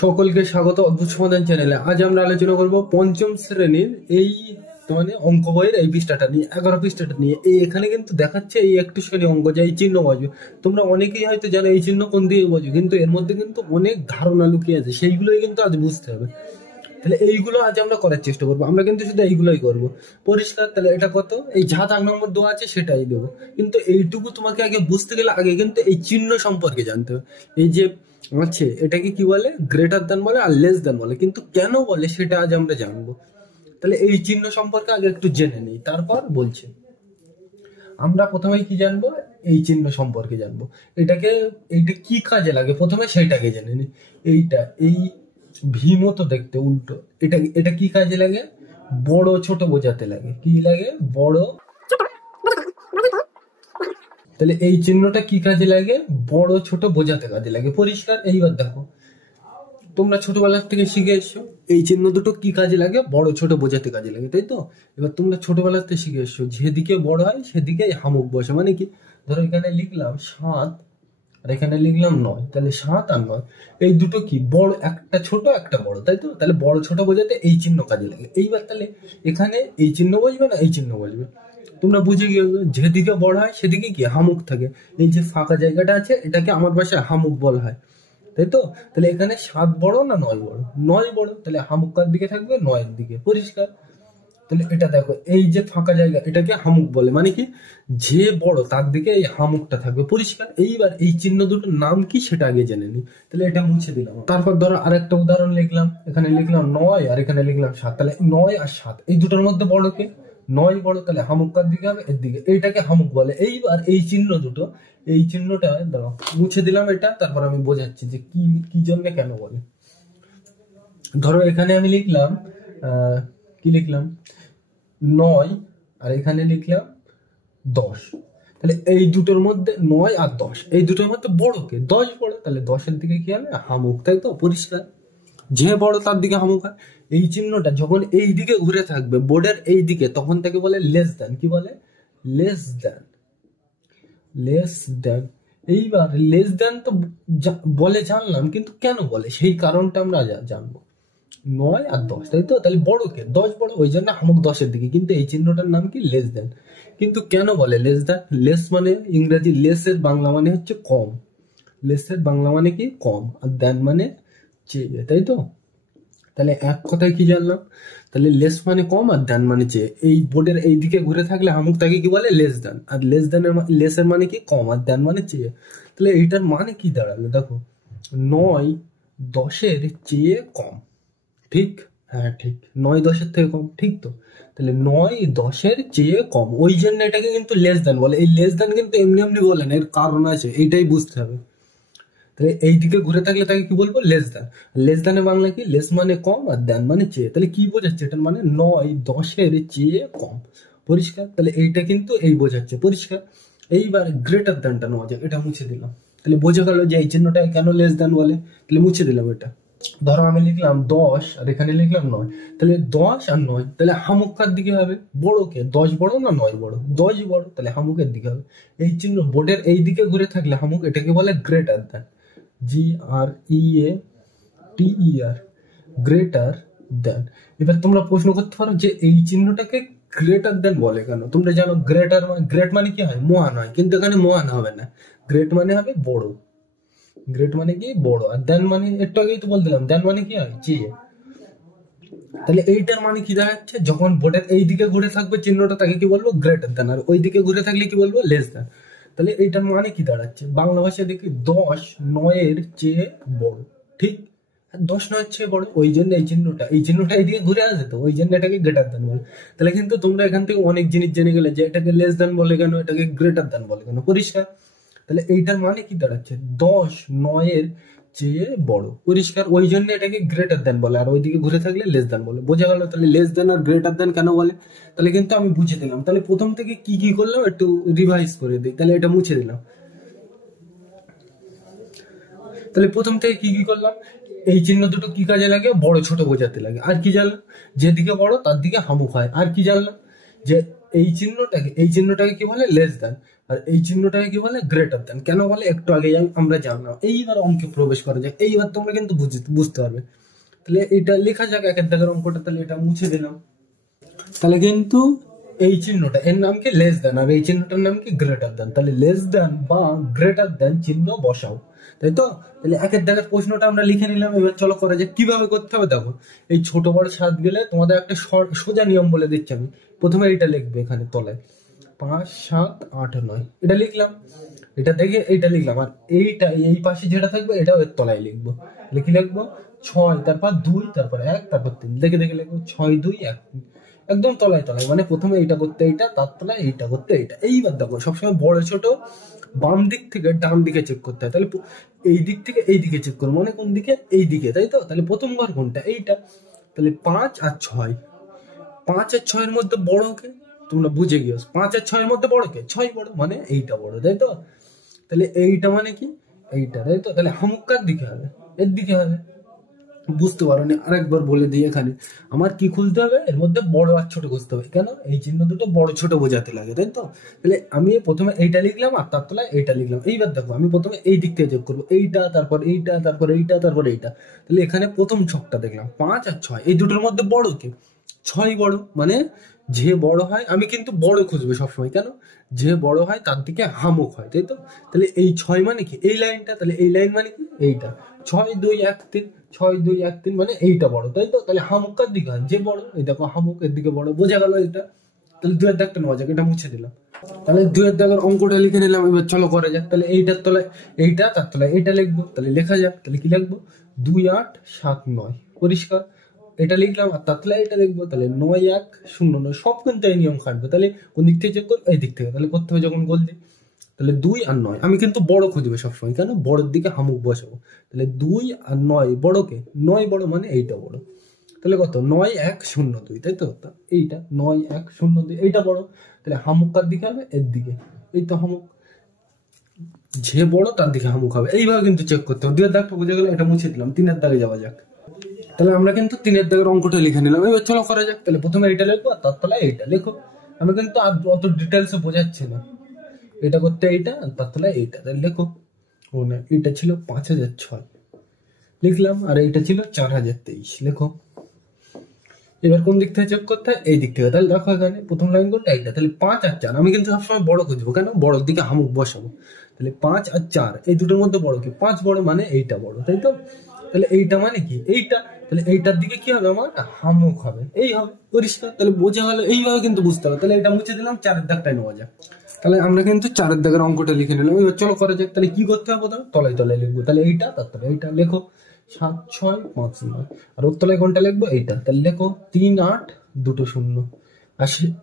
সকলকে স্বাগত অদ্ভুত সমাধান চ্যানেলে। আজ আমরা আলোচনা করব পঞ্চম শ্রেণীর এই মানে অঙ্ক বইয়ের এই পৃষ্ঠাটা নিয়ে, 11 পৃষ্ঠাটা নিয়ে। এই এখানে কিন্তু দেখাচ্ছে এই একটি শ্রেণী অঙ্ক, যে এই চিহ্ন বসবে। তোমরা অনেকেই হয়তো জানো এই চিহ্ন কোন দিয়ে বসবে, কিন্তু এর মধ্যে কিন্তু অনেক ধারণা লুকিয়ে আছে, সেইগুলোই কিন্তু আজ বুঝতে হবে। তাহলে এইগুলো আজ আমরা করার চেষ্টা করবো। আমরা কিন্তু শুধু এইগুলোই করবো, পরিষ্কার? তাহলে এটা কত, এই যা দাগ নম্বর দেওয়া আছে সেটাই দেবো, কিন্তু এইটুকু তোমাকে আগে বুঝতে গেলে আগে কিন্তু এই চিহ্ন সম্পর্কে জানতে হবে। এই যে আছে এটাকে কি বলে, গ্রেটার দ্যান বলে আর লেস দ্যান বলে, কিন্তু কেন বলে সেটা আজ আমরা জানবো। তাহলে এই চিহ্ন সম্পর্কে আগে একটু জেনে নেই, তারপর বলছি। আমরা প্রথমে কি জানবো, এই চিহ্ন সম্পর্কে জানবো। এইটা কি কাজে লাগে প্রথমে সেইটাকে জেনে নিই। এই ভি মতো দেখতে উল্টো, এটা কি কাজে লাগে, বড় ছোট বোঝাতে লাগে। কি লাগে, বড়। তাহলে এই চিহ্নটা কি কাজে লাগে, বড় ছোট বোঝাতে কাজে লাগে। পরিষ্কার? এইবার দেখো, তোমরা ছোটবেলার থেকে শিখে এসছো এই চিহ্ন দুটো কি কাজে লাগে, বড় ছোট বোঝাতে কাজে লাগে, তাই তো? এবার তোমরা ছোটবেলার থেকে শিখে এসছো যেদিকে বড় হয় সেদিকে হামুক বসে। মানে কি, ধরো এখানে লিখলাম 7 আর এখানে লিখলাম 9, তাহলে 7 আর 9 এই দুটো কি বড়, একটা ছোট একটা বড়, তাই তো? তাহলে বড় ছোট বোঝাতে এই চিহ্ন কাজে লাগে। এইবার তাহলে এখানে এই চিহ্ন বসবে না এই চিহ্ন বসবে, তোমরা বুঝে গিয়ে যেদিকে বড় হয় সেদিকে কি হামুক থাকে। এই যে ফাঁকা জায়গাটা আছে এটাকে আমার ভাষায় হামুক বলা হয়, তাই তো? তাহলে এখানে 7 বড় না 9 বড়, 9 বড়, তাহলে হামুক কার দিকে থাকবে, 9 এর দিকে। পরিষ্কার? তাহলে এটা দেখো, এই যে ফাঁকা জায়গা এটাকে হামুক বলে, মানে কি যে বড় তার দিকে এই হামুকটা থাকবে। পরিষ্কার? এইবার এই চিহ্ন দুটোর নাম কি সেটা আগে জেনে নি। তাহলে এটা মুছে দিলাম। তারপর ধরো আরেকটা উদাহরণ লিখলাম, এখানে লিখলাম 9 আর এখানে লিখলাম 7, তাহলে 9 আর 7 এই দুটোর মধ্যে বড় কে, 9 বড়, তাহলে হামুক কার দিকে হবে, এর দিকে। এইটাকে হামুক বলে। এইবার এই চিহ্ন দুটো, এই চিহ্নটা দাঁড়াও মুছে দিলাম এটা, তারপর আমি বোঝাচ্ছি যে কি কি জন্য কেন বলে। ধরো এখানে আমি লিখলাম কি লিখলাম, 9 আর এখানে লিখলাম 10, তাহলে এই দুটোর মধ্যে 9 আর 10 এই দুটোর মধ্যে বড় কে, 10 বড়, তাহলে 10-এর দিকে কি হবে, হামুক, তাই তো? পরিষ্কার? যে বড় তার দিকে হামুক হয়। এই চিহ্নটা যখন এই দিকে ঘুরে থাকবে বোর্ডের এই দিকে, তখন তাকে বলে লেস দ্যান। কি বলে, লেস দ্যান, লেস দ্যান। এইবার লেস দ্যান তো বলে জানলাম, কিন্তু কেন বলে সেই কারণটা আমরা জানবো। 9 আর 10, তাই তো? তাহলে বড় কে, 10 বড়, ওই জন্য হামুক 10-এর দিকে, কিন্তু এই চিহ্নটার নাম কি, লেস দ্যান। কিন্তু কেন বলে লেস দ্যান? লেস মানে ইংরেজি, লেসের বাংলা মানে হচ্ছে কম। লেসের বাংলা মানে কি, কম, আর দ্যান মানে চেয়ে, তাই তো? তাহলে এক কথায় কি জানলাম, তাহলে লেস মানে কম আর দ্যান মানে চেয়ে। এই বোর্ডের এই দিকে ঘুরে থাকলে হামুক তাকে কি বলে, লেস দ্যান। আর লেস দ্যানের লেসের মানে কি, কম, আর দ্যান মানে চেয়ে। তাহলে এইটার মানে কি দাঁড়ালো, দেখো, 9 10-এর চেয়ে কম, ঠিক? হ্যাঁ ঠিক, 9 10-এর থেকে কম, ঠিক তো? তাহলে 9 10-এর চেয়ে কম, ওই জন্য এটাকে কিন্তু লেস দ্যান বলে। এই লেস দ্যান কিন্তু এমনি এমনি বলে না, এর কারণ আছে, এইটাই বুঝতে হবে। তাহলে এই দিকে ঘুরে থাকলে তাকে কি বলবো, লেস দ্যান। লেস দ্যানের বাংলা কি, লেস মানে কম আর দ্যান মানে চেয়ে। তাহলে কি বোঝাচ্ছে এটার মানে, 9 10-এর চেয়ে কম। পরিষ্কার? তাহলে এইটা কিন্তু এই বোঝাচ্ছে। পরিষ্কার? এইবার গ্রেটার দ্যানটা নেওয়া যাক, এটা মুছে দিলাম। তাহলে বোঝা গেল যে এই চিহ্নটা কেন লেস দ্যান বলে। তাহলে মুছে দিলাম এটা। ধরো আমি লিখলাম 10 আর এখানে লিখলাম 9, তাহলে 10 আর 9, তাহলে হামুক কার দিকে হবে, বড় কে, 10 বড় না 9 বড়, 10 বড়, তাহলে হামুকের দিকে হবে। এই চিহ্ন বোর্ডের এই দিকে ঘুরে থাকলে হামুক, এটাকে বলে greater than. GREATER, greater than. এবার তোমরা প্রশ্ন করতে পারো যে এই চিহ্নটাকে গ্রেটার দ্যান বলে কেন। তোমরা জানো গ্রেট মানে কি হয়, মহান হয়, কিন্তু এখানে মহান হবে না, গ্রেট মানে হবে বড়। গ্রেট মানে কি, বড়। আর দ্যান মানে একটু আগেই তো বলছিলাম, দ্যান মানে কি হয়, চেয়ে। তাহলে এইটার মানে কি দাঁড়াচ্ছে, যখন বোর্ডের এই দিকে ঘুরে থাকবে চিহ্নটা তাকে কি বলবো, গ্রেটার দ্যান, আর ওই দিকে ঘুরে থাকলে কি বলবো, লেস দ্যান। তাহলে এইটার মানে কি দাঁড়াচ্ছে, বাংলা ভাষায় দেখি 10 9-এর চেয়ে বড়, ঠিক? 10 9-এর চেয়ে বড়, ওই জন্য এই চিহ্নটা এইদিকে ঘুরে আসে, তো ওই জন্য এটাকে গ্রেটার দ্যান বলে। তাহলে কিন্তু তোমরা এখান থেকে অনেক জিনিস জেনে গেলে, যে এটাকে লেস দ্যান বলে কেন, এটাকে গ্রেটার দ্যান বলে কেন। পরিষ্কার? তাহলে এইটার মানে কি দাঁড়াচ্ছে, 10 9-এর চেয়ে বড়। পরিষ্কার? ওই জন্য এটাকে গ্রেটার দ্যান বলে, আর ওইদিকে ঘুরে থাকলে লেস দ্যান বলে। বোঝা গেল? তাহলে লেস দ্যান আর গ্রেটার দ্যান কেন বলে। তাহলে কিন্তু আমি বুঝে দিলাম। তাহলে প্রথম থেকে কি কি করলাম একটু রিভাইজ করে দিই। তাহলে এটা মুছে দিলাম। তাহলে প্রথম থেকে কি কি করলাম, এই চিহ্ন দুটো কি কাজে লাগে, বড় ছোট বোঝাতে লাগে। আর কি জানলাম, যেদিকে বড় তার দিকে হামুক হয়। আর কি জানলাম, যে এই চিহ্নটাকে কি বলে, লেস দ্যান। আর এই চিহ্নটাকে কি বলে, গ্রেটার দেন। কেন বলে একটু আগে আমরা জানলাম। এইবার অঙ্কে প্রবেশ করা যায়, এইবার তোমরা কিন্তু বুঝতে পারবে। তাহলে এটা লেখা যাক একের দাগের অঙ্কটা, তাহলে এটা মুছে দিলাম। তাহলে কিন্তু এই চিহ্নটা এর নাম কি, লেস দেন, আর এই চিহ্নটার নাম কি, গ্রেটার দেন। তাহলে লেস দেন বা গ্রেটার দেন চিহ্ন বসাও, তাই তো। তাহলে একের দাগের প্রশ্নটা আমরা লিখে নিলাম। এবার চলো করা যায়। কিভাবে করতে হবে দেখো, এই ছোট বড় সাত গেলে তোমাদের একটা সোজা নিয়ম বলে দিচ্ছি আমি। প্রথমে এইটা লিখবে এখানে তলায় 5 7 8 9, এটা লিখলাম। এটা দেখে এইটা লিখলাম, আর এইটা এই পাশে যেটা থাকবে এটাও এর তলায় লিখবো। তাহলে কি লিখবো, 6 তারপর 2 তারপর 1 তারপর 3, দেখে দেখে লিখবো 6 2 1 3, একদম তলায় তলায়। মানে প্রথমে এইটা করতে এইটা, তার তলায় এইটা করতে এইটা। এইবার দেখো সবসময় বড় ছোট বাম দিক থেকে ডান দিকে চেক করতে হয়। তাহলে এই দিক থেকে এই দিকে চেক করো, মানে কোন দিকে, এই দিকে, তাই তো। তাহলে প্রথমবার কোনটা, এইটা। তাহলে 5 আর 6, 5 আর 6 এর মধ্যে বড় কে, তোমরা বুঝে গিয়েছো। 5 আর 6 এর মধ্যে বড় কে, 6 বড়, মানে এইটা বড়, তাই তো। তাহলে এইটা মানে কি, এইটা, তাই তো। তাহলে হামুক কার দিকে হবে, এর দিকে হবে। বুঝতে পারো নি, আরেকবার বলে দিই। এখানে আমার কি খুলতে হবে, এর মধ্যে বড় আর ছোট খুঁজতে হবে। কেন, এই চিহ্ন দুটো বড় ছোট বোঝাতে লাগে, তাই তো। তাহলে আমি প্রথমে এইটা লিখলাম আর তার তলায় এইটা লিখলাম। এইবার দেখো আমি প্রথমে এই দিক থেকে যোগ করবো, এইটা তারপর এইটা তারপর এইটা তারপর এইটা। তাহলে এখানে প্রথম ছকটা দেখলাম 5 আর 6, এই দুটোর মধ্যে বড় কে, 6 বড়, মানে যে বড় হয় আমি কিন্তু বড় খুঁজবো সবসময়। কেন, যে বড় হয় তার দিকে হামুক হয়, তাই তো। তাহলে এই 6 মানে কি, এই লাইনটা। তাহলে এই লাইন মানে কি, এইটা। 6 2 1 3, 6 2 1 3 মানে এইটা বড়, তাই তো। তাহলে হামুক কার দিকে হয়, যে বড়, এই দেখো হামুক এর দিকে বড়, বোঝা গেল এটা। তাহলে 2 এর দাগটা নেওয়া যাক, এটা মুছে দিলাম। তাহলে 2 এর দাগের অঙ্কটা লিখে নিলাম। এবার চলো করা যাক। তাহলে এইটার তলায় এইটা, তার তলায় এইটা লিখবো। তাহলে লেখা যাক। তাহলে কি লিখবো, 2 8 7 9, পরিষ্কার। এটা লিখলাম আর তার তলায় এটা লিখবো। তাহলে 9 1 0 9, সব কিন্তু এই নিয়ম খাটবে। তাহলে কোন দিক থেকে চেক করবো, এই দিক থেকে। তাহলে করতে হবে যখন গোল দিই। তাহলে 2 আর 9, আমি কিন্তু বড় খুঁজবো সবসময়। কেন, বড়ের দিকে হামুক বসাবো। তাহলে 2 আর 9 বড়কে, 9 বড় মানে এইটা বড়। তাহলে কত, 9 1 0 2, তাই তো। এইটা 9 1 0 2, এইটা বড়। তাহলে হামুক কার দিকে হবে, এর দিকে। এই তো হামুক, যে বড় তার দিকে হামুক হবে। এইভাবে কিন্তু চেক করতে হবে। 2 এর দাগটা বুঝে গেলে, এটা মুছে দিলাম। 3 এর দাগে যাওয়া যাক। তাহলে আমরা কিন্তু 3 এর দাগের অঙ্কটা লিখে নিলাম। এবার চলো করা যাক। তাহলে প্রথমে এইটা লিখবো আর তার তলায় এইটা লিখো। আমি কিন্তু আর অত ডিটেলসে বোঝাচ্ছি না। এটা করতে এইটা আর তার তলায় এইটা, তাহলে লেখো। ও না, এটা ছিল 5006 লিখলাম, আর এইটা ছিল 4023 লেখো। এবার কোন দিক থেকে চেক করতে হয়, এই দিক থেকে। তাহলে দেখো এখানে প্রথম লাইন কোনটা, এইটা। তাহলে 5 আর 4, আমি কিন্তু সবসময় বড় খুঁজবো। কেন, বড়র দিকে হামুক বসাবো। তাহলে 5 আর 4 এই দুটোর মধ্যে বড় কি, 5 বড় মানে এইটা বড়, তাই তো। তাহলে এইটা মানে কি, এইটা। তাহলে এইটার দিকে কি হবে, আমার হামুক হবে, এই হবে, পরিষ্কার। তাহলে বোঝা গেল, এইভাবে কিন্তু বুঝতে হবে। তাহলে এটা মুছে দিলাম। 4 এর দাগটাই নেওয়া যাক। তাহলে আমরা কিন্তু 4 এর দাগের অঙ্কটা লিখে নিলাম। এবার চলো করা যাক। তাহলে কি করতে হবে, প্রথমে তলায় তলায় লিখবো। তাহলে এইটা তার তলায় এইটা লেখো। 7 6 5 9, আর ওর তলায় কোনটা লিখবো, এইটা। তাহলে লেখো 3 8 2 0।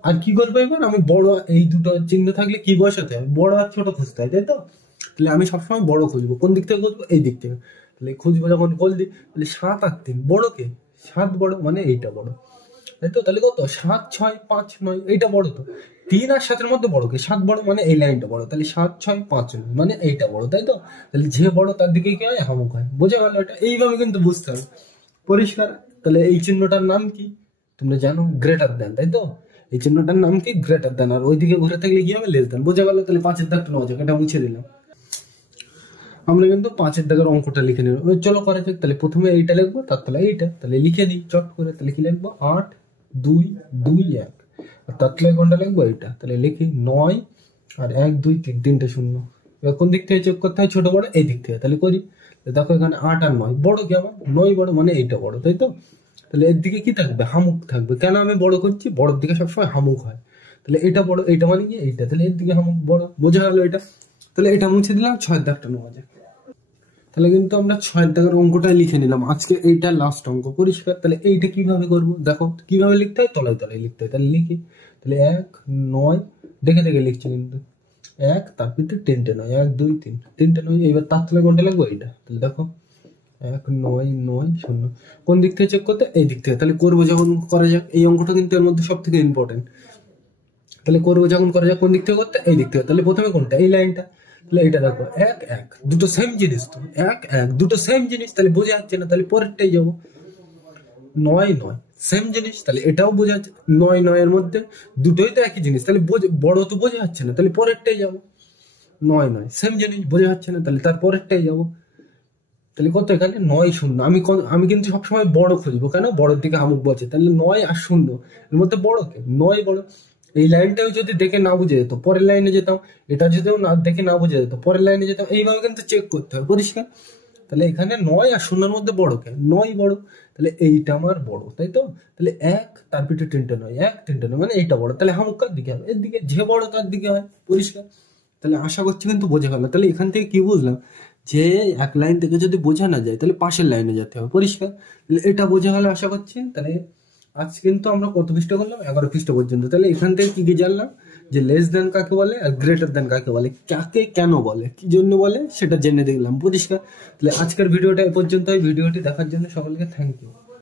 আর কি করবো এবার, আমি বড়, এই দুটো চিহ্ন থাকলে কি বসাতে হবে, বড় আর ছোট খুঁজতে হয়, তাই তো। তাহলে আমি সবসময় বড় খুঁজবো। কোন দিক থেকে খুঁজবো, এই দিক থেকে। তাহলে খুঁজবো যখন গোল দিই। তাহলে 7 আর 3 বড় কে, 7 বড় মানে এইটা বড়, তাই তো। তাহলে কত, 7 6 5 9, এইটা বড় তো। 3 আর 7 এর মধ্যে বড় কে, 7 বড় মানে এই লাইনটা বড়। তাহলে 7 6 5 9 মানে এইটা বড়, তাই তো। তাহলে যে বড় তার দিকে কি হয়, হামুক হয়। বোঝা গেল এটা, এইভাবে কিন্তু বুঝতে হবে, পরিষ্কার। তাহলে এই চিহ্নটার নাম কি, তোমরা জানো, গ্রেটার দেন, তাই তো। এই চিহ্নটার নাম কি, গ্রেটার দেন। আর ওইদিকে ঘুরে থাকলে কি হবে, লেস দেন। বোঝা গেল। তাহলে 5 এর দাগটা নেওয়া যাক, এটা মুছে দিলাম। আমরা কিন্তু 5 এর দাগের অঙ্কটা লিখে নিলাম। চলো করা যাক। তাহলে প্রথমে এইটা লিখবো, তার তলা এইটা। তাহলে লিখে দিই চট করে। তাহলে কি লিখবো, 8 2 2 1, আর তার তলায় কোনটা লিখবো, এইটা। তাহলে লিখি 9 আর 1 2 3, তিনটে শূন্য। এবার কোন দিক থেকে চেক করতে হয়, ছোট বড়, এই দিক থেকে। তাহলে করি। দেখো এখানে 8 আর 9 বড় কি, আমার 9 বড় মানে এইটা বড়, তাই তো। তাহলে এর দিকে কি থাকবে, হামুক থাকবে। কেন, আমি বড় করছি, বড়র দিকে সবসময় হামুক হয়। তাহলে এটা বড়, এইটা মানে কি, এইটা। তাহলে এর দিকে হামুক বড়, বোঝা গেল এটা। তাহলে এটা মুছে দিলাম। 6 এর দাগটা নেওয়া যাক। তাহলে কিন্তু আমরা 6 এর দাগের অঙ্কটাই লিখে নিলাম। আজকে এইটা লাস্ট অঙ্ক, পরিষ্কার। তাহলে এইটা কিভাবে করবো, দেখো কিভাবে লিখতে হয়, তলায় তলায় লিখতে হয়। তাহলে লিখি। তাহলে 1 9, দেখে দেখে লিখছি কিন্তু। 1 তার ভিতরে 3টে 9, 1 2 3, 3টে 9। এবার তার তলায় কোনটা লিখবো, এইটা। তাহলে দেখো 1 9 9 0। কোন দিক থেকে চেক করতে, এই দিক থেকে। তাহলে করবো যখন, করা যাক। এই অঙ্কটা কিন্তু এর মধ্যে সব থেকে ইম্পর্টেন্ট। তাহলে করবো যখন, করা যাক। কোন দিক থেকে করতে, এই দিক থেকে। তাহলে প্রথমে কোনটা, এই লাইনটা। তাহলে এটা দেখো 1 1, দুটো সেম জিনিস তো। 1 1 দুটো সেম জিনিস, তাহলে বোঝা যাচ্ছে না। তাহলে পরেরটাই যাবো। 9 9 সেম জিনিস, তাহলে এটাও বোঝা যাচ্ছে। 9 9 এর মধ্যে দুটোই তো একই জিনিস, তাহলে বড় তো বোঝা যাচ্ছে না। তাহলে পরেরটাই যাবো। 9 9 সেম জিনিস, বোঝা যাচ্ছে না? তাহলে তারপরেরটাই যাবো। তাহলে কত এখানে 9 0। আমি কিন্তু সবসময় বড় খুঁজবো, কেন? বড়ের দিকে হামুক বলছে, তাহলে 9 আর 0 এর মধ্যে বড় কে? 9 বড়। এই লাইনটাও যদি দেখে না বুঝে যেত পরের লাইনে যেতাম, এটা যদিও না দেখে না বুঝে যেত পরের লাইনে যেতাম। এইভাবে কিন্তু চেক করতে হবে, পরিষ্কার? তাহলে এখানে 9 আর 0 মধ্যে বড় কে? 9 বড়। তাহলে এইটা আমার বড়, তাই তো? তাহলে 1 তার পিঠে 3টে 9, 1 3টে 9, মানে এইটা বড়। তাহলে হামুক কার দিকে হবে? এর দিকে। যে বড় তার দিকে হয়, পরিষ্কার? তাহলে আশা করছি কিন্তু বোঝা গেল। তাহলে এখান থেকে কি বুঝলাম? যে এক লাইন থেকে যদি বোঝা না যায় তাহলে পাশের লাইনে যেতে হবে, পরিষ্কার? তাহলে এটা বোঝা গেল আশা করছি। তাহলে আজ কিন্তু আমরা কত পৃষ্ঠা করলাম? 11 পৃষ্ঠা পর্যন্ত। তাহলে এখান থেকে কি কি জানলাম? যে লেস দেন কাকে বলে আর গ্রেটার দেন কাকে বলে, কাকে কেন বলে, কি জন্য বলে, সেটা জেনে দেখলাম, পরিষ্কার? তাহলে আজকের ভিডিওটা এ পর্যন্ত। ভিডিওটি দেখার জন্য সকলকে থ্যাংক ইউ।